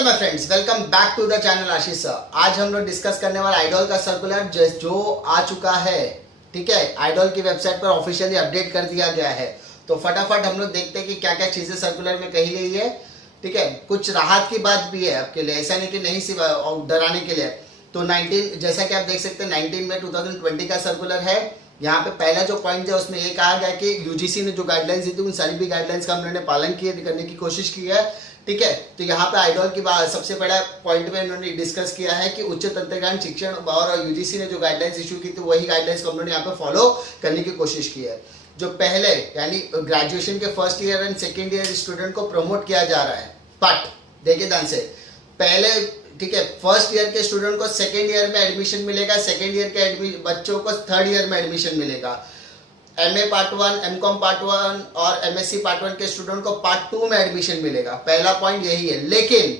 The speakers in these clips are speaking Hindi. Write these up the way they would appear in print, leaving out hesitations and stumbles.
Hello my friends, welcome back to the channel Ashish sir. आज हम लोग डिस्कस करने वाला आइडॉल का सर्कुलर जो आ चुका है। ठीक है, आइडॉल की वेबसाइट पर ऑफिशियली अपडेट कर दिया गया है। तो फटाफट हम लोग देखते हैं कि क्या क्या चीजें सर्कुलर में कही गई है। ठीक है, कुछ राहत की बात भी है आपके लिए, ऐसा नहीं कि नहीं, सिर्फ डराने के लिए। तो 19 जैसा कि आप देख सकते हैं 19 मई 2020 का सर्कुलर है। यहाँ पे पहला जो पॉइंट है उसमें ये कहा गया कि यूजीसी ने जो गाइडलाइंस दी थी उन सारी भी गाइडलाइंस का हम लोगों ने पालन करने की कोशिश की है। ठीक है, तो यहाँ पे आइडॉल की बात सबसे बड़ा पॉइंट में इन्होंने डिस्कस किया है कि उच्च तंत्रज्ञान शिक्षण और यूजीसी ने जो गाइडलाइंस इशू की थी वही गाइडलाइंस को हम लोगों ने यहाँ पे फॉलो करने की कोशिश की है। जो पहले यानी ग्रेजुएशन के first year and second year student को प्रमोट किया जा रहा है। बट देखिए ध्यान से, पहले ठीक है फर्स्ट ईयर के स्टूडेंट को सेकेंड ईयर में एडमिशन मिलेगा, सेकेंड ईयर के बच्चों को थर्ड ईयर में एडमिशन मिलेगा। एमए पार्ट 1, एमकॉम पार्ट 1 और एमएससी पार्ट 1 के स्टूडेंट को पार्ट 2 में एडमिशन मिलेगा। पहला पॉइंट यही है। लेकिन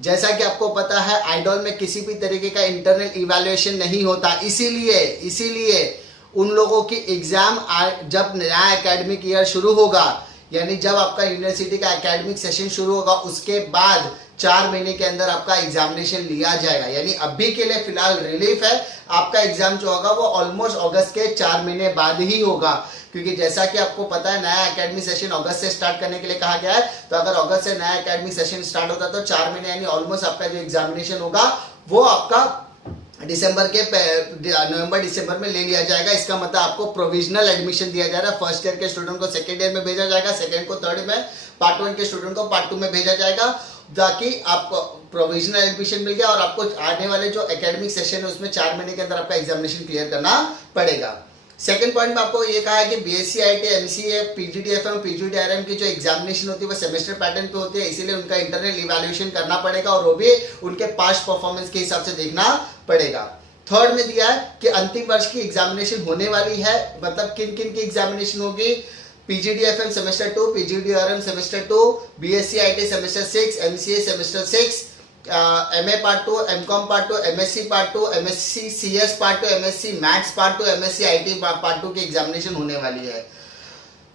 जैसा कि आपको पता है आइडॉल में किसी भी तरीके का इंटरनल इवैल्यूएशन नहीं होता, इसीलिए उन लोगों की एग्जाम जब नया एकेडमिक ईयर शुरू होगा, यानी जब आपका यूनिवर्सिटी का एकेडमिक सेशन शुरू होगा उसके बाद 4 महीने के अंदर आपका एग्जामिनेशन लिया जाएगा। यानी अभी के लिए फिलहाल रिलीफ है, आपका एग्जाम जो होगा वो ऑलमोस्ट अगस्त के 4 महीने बाद ही होगा। क्योंकि जैसा कि आपको पता है नया एकेडमिक सेशन अगस्त से स्टार्ट करने के लिए कहा गया है। तो अगर अगस्त से नया एकेडमिक सेशन स्टार्ट होता है तो 4 महीने यानी ऑलमोस्ट आपका जो एग्जामिनेशन होगा वो आपका नवंबर दिसंबर में ले लिया जाएगा। इसका मतलब आपको प्रोविजनल एडमिशन दिया जा रहा है। फर्स्ट ईयर के स्टूडेंट को सेकेंड ईयर में भेजा जाएगा, सेकेंड को थर्ड में, पार्ट 1 के स्टूडेंट को पार्ट 2 में भेजा जाएगा, ताकि आपको प्रोविजनल एडमिशन मिल गया और आपको आने वाले जो एकेडमिक सेशन है उसमें 4 महीने के अंदर आपका एग्जामिनेशन क्लियर करना पड़ेगा। सेकंड पॉइंट में आपको ये कहा है कि बीएससी आईटी, एमसीए, पीजीडीएफएम, पीजीडीआरएम की जो एग्जामिनेशन होती है वो सेमेस्टर पैटर्न पे होती है, इसीलिए उनका इंटरनल इवैल्यूएशन करना पड़ेगा और वो भी उनके पास्ट परफॉर्मेंस के हिसाब से देखना पड़ेगा। थर्ड में दिया है कि अंतिम वर्ष की एग्जामिनेशन होने वाली है, मतलब किन किन की एग्जामिनेशन होगी। PGDFM semester 2, PGDRM semester 2, BSc IT semester 6, MCA semester 6, MA part 2, MCom part 2, MSc part 2, MSc CS part 2, MSc maths part 2, MSc IT part 2 की एग्जामिनेशन होने वाली है।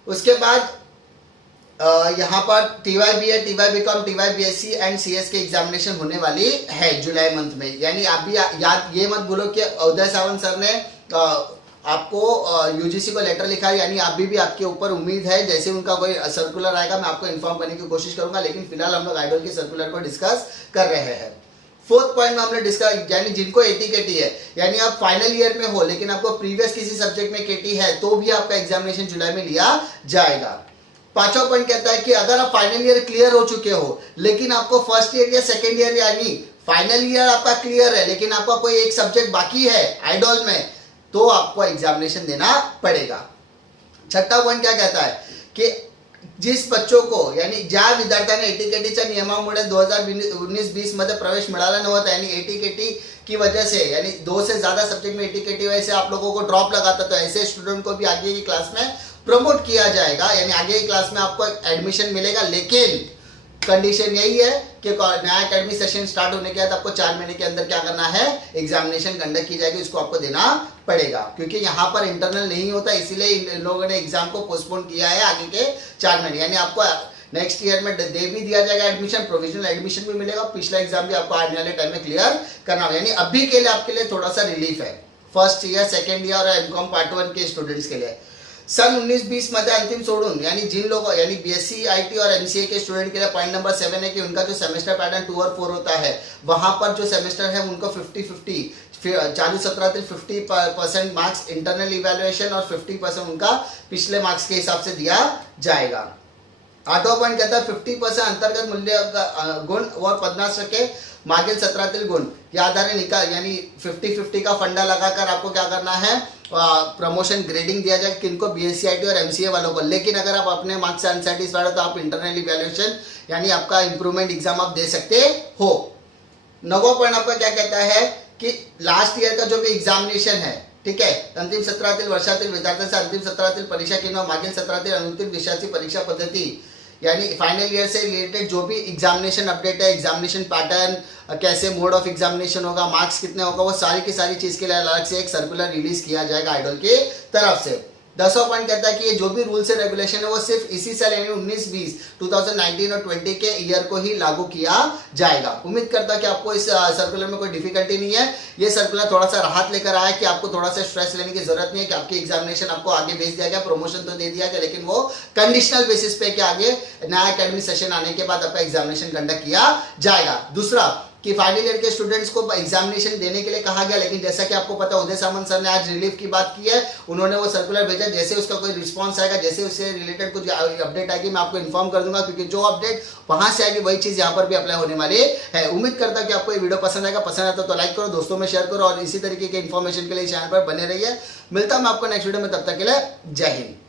उसके बाद यहाँ पर टीवाईबीए, टीवाईबीकॉम, टीवाईबीएससी एंड सीएस की एग्जामिनेशन होने वाली है जुलाई मंथ में। यानी आप भी याद ये मत भूलो कि उदय सावंत सर ने आपको यूजीसी को लेटर लिखा है, यानी अभी भी आपके ऊपर उम्मीद है जैसे उनका कोई सर्कुलर आएगा मैं आपको इन्फॉर्म करने की कोशिश करूंगा। लेकिन फिलहाल हम लोग आइडॉल के सर्कुलर को डिस्कस कर रहे हैं। फोर्थ पॉइंट में हमने डिस्कस, यानी जिनको एटी केटी है, यानी आप फाइनल ईयर में हो लेकिन आपको प्रीवियस किसी सब्जेक्ट में केटी है तो भी आपका एग्जामिनेशन जुलाई में लिया जाएगा। पांचवा पॉइंट कहता है कि अगर आप फाइनल ईयर क्लियर हो चुके हो लेकिन आपको फर्स्ट ईयर या सेकेंड ईयर, यानी फाइनल ईयर आपका क्लियर है लेकिन आपका कोई एक सब्जेक्ट बाकी है आइडॉल में, तो आपको एग्जामिनेशन देना पड़ेगा। छठा पॉइंट क्या कहता है कि जिस बच्चों को, यानी ज्या विद्यार्थ्यांना एटीकेटीच्या नियमामुळे 2019-20 मध्ये प्रवेश मिळाला नव्हता, यानी एटीकेटी की वजह से, यानी 2 से ज्यादा सब्जेक्ट में एटीकेटी वजह से आप लोगों को ड्रॉप लगाता, तो ऐसे स्टूडेंट को भी आगे की क्लास में प्रमोट किया जाएगा, यानी आगे की क्लास में आपको एडमिशन मिलेगा। लेकिन कंडीशन यही है कि नया एकेडमिक सेशन स्टार्ट होने के बाद आपको 4 महीने के अंदर क्या करना है, एग्जामिनेशन कंडक्ट की जाएगी, उसको आपको देना पड़ेगा। क्योंकि यहाँ पर इंटरनल नहीं होता इसीलिए इन लोगों ने एग्जाम को पोस्टपोन किया है आगे के 4 महीने। यानी आपको नेक्स्ट ईयर में दे भी दिया जाएगा एडमिशन, प्रोविजनल एडमिशन भी मिलेगा, पिछला एग्जाम भी आपको आने वाले टाइम में क्लियर करना होगा। यानी अभी के लिए आपके लिए थोड़ा सा रिलीफ है फर्स्ट ईयर, सेकेंड ईयर और एमकॉम पार्ट 1 के स्टूडेंट्स के लिए। सन 19-20 मध्ये अंतिम सोडून, यानी जिन लोगों, यानी बीएससी आईटी और एमसीए के स्टूडेंट के लिए पॉइंट नंबर 7 है कि उनका जो सेमेस्टर पैटर्न 2 और 4 होता है, वहां पर जो सेमेस्टर है उनको 50-50 चालू सत्रातील 50% मार्क्स इंटरनल इवैल्यूएशन और 50% उनका पिछले मार्क्स के हिसाब से दिया जाएगा। 8वां पॉइंट कहता है 50% अंतर्गत मूल्य गुण और 50% मागील सत्रातील गुण या आधारे निकाल, यानी 50-50 का फंडा लगाकर आपको क्या करना है, प्रमोशन ग्रेडिंग दिया जाए किनको, बीएससी आईटी और एमसीए वालों को। लेकिन अगर आप अपने मार्क्स से अनसेटिस्फाइड हो तो आप इंटरनल इवैल्यूएशन यानी आपका इंप्रूवमेंट एग्जाम आप दे सकते हो। 9वां पॉइंट आपका क्या कहता है कि लास्ट ईयर का जो भी एग्जामिनेशन है, ठीक है, अंतिम सत्रातील वर्षातील विद्यार्थ्यांचा अंतिम सत्रातील परीक्षा किंवा मागील सत्रातील अंतिम विषयाची परीक्षा पद्धती, यानी फाइनल ईयर से रिलेटेड जो भी एग्जामिनेशन अपडेट है, एग्जामिनेशन पैटर्न, कैसे मोड ऑफ एग्जामिनेशन होगा, मार्क्स कितने होगा, वो सारी की सारी चीज के लिए अलग से एक सर्कुलर रिलीज किया जाएगा आइडॉल की तरफ से। 10वां पॉइंट कहता है कि ये जो भी रूल्स एंड रेगुलेशन है वो सिर्फ इसी साल यानी 19-20 2019 और 20 के ईयर को ही लागू किया जाएगा। उम्मीद करता है कि आपको इस सर्कुलर में कोई डिफिकल्टी नहीं है। ये सर्कुलर थोड़ा सा राहत लेकर आया कि आपको थोड़ा सा स्ट्रेस लेने की जरूरत नहीं है कि आपकी एग्जामिनेशन आपको आगे भेज दिया गया, प्रमोशन तो दे दिया गया, लेकिन वो कंडीशनल बेसिस पे कि आगे नया एकेडमिक सेशन आने के बाद आपका एग्जामिनेशन कंडक्ट किया जाएगा। दूसरा कि फाइनल ईयर के स्टूडेंट्स को एग्जामिनेशन देने के लिए कहा गया, लेकिन जैसा कि आपको पता है उदय सामंत सर ने आज रिलीफ की बात की है, उन्होंने वो सर्कुलर भेजा। जैसे उसका कोई रिस्पांस आएगा, जैसे उससे रिलेटेड कुछ अपडेट आएगी, मैं आपको इन्फॉर्म कर दूंगा, क्योंकि जो अपडेट वहां से आएगी वही चीज यहाँ पर भी अप्लाई होने वाली है। उम्मीद करता हूं कि आपको ये वीडियो पसंद आएगा। पसंद आता तो लाइक करो, दोस्तों में शेयर करो और इसी तरीके के इन्फॉर्मेशन के लिए चैनल पर बने रहिए। मिलता हूं मैं आपको नेक्स्ट वीडियो में, तब तक के लिए जय हिंद।